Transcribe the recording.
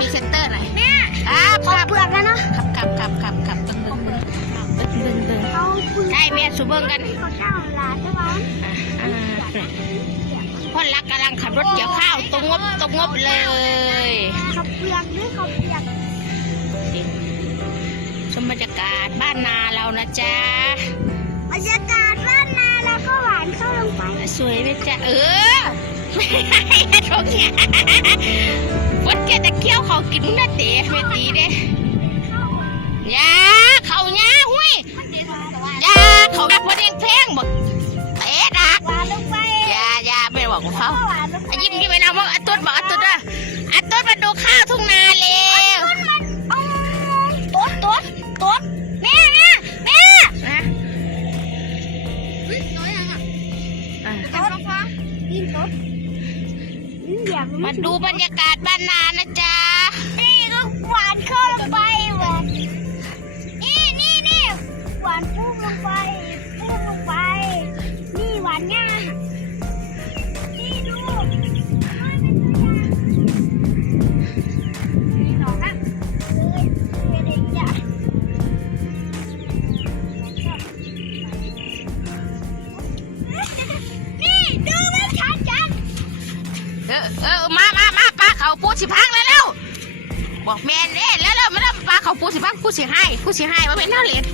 มีเซนเตอร์หนแม่อ่าปอกเปลือกแล้วเนาะขับขับขับขับขับตึงตึงตึงตึงตึงตึงเอาปืนได้แม่สูบเบิ้งกันเขาเจ้าหลานใช่พ่อรักกำลังขับรถเกี่ยวข้าวตรงงบตรงงบเลยขับเปลือกหรือขับเปลือกชมบรรยากาศบ้านนาเรานะจ๊ะบรรยากาศบ้านนาแล้วก็หวานเข้าลงไปสวยไหมจ๊ะเออไม่ใช่ทุกอย่าง ยวันแกจะเคี้ยวเขากินมึงนะเต๋ไม่ตีเด้ยาเขายาหุ้ยยาเขาแบบพอเด็กแพงบอกเตะดักยายาไม่บอกของเขายิ้มยิ้มไปนะว่าอัดต้นบอกอัดต้นว่าอัดต้นมาดูข้าวทุ่งนาเร็วต้นมันเอาต๊ดต๊ดต๊ดแม่แม่แม่นะเฮ้ยน้อยยังอะอะต๊ดฟ้ากินต๊ด มากมาดูบรรยากาศบ้านนานะจ๊ะ เออเออมามามาปลาเขาปูสิพังแล้วเร็วบอกแม่นเล่นแล้วแล้วมาแล้วปลาเขาปูสิพังปูสิให้ปูสิให้ว่าเป็นเท่าเหรียญ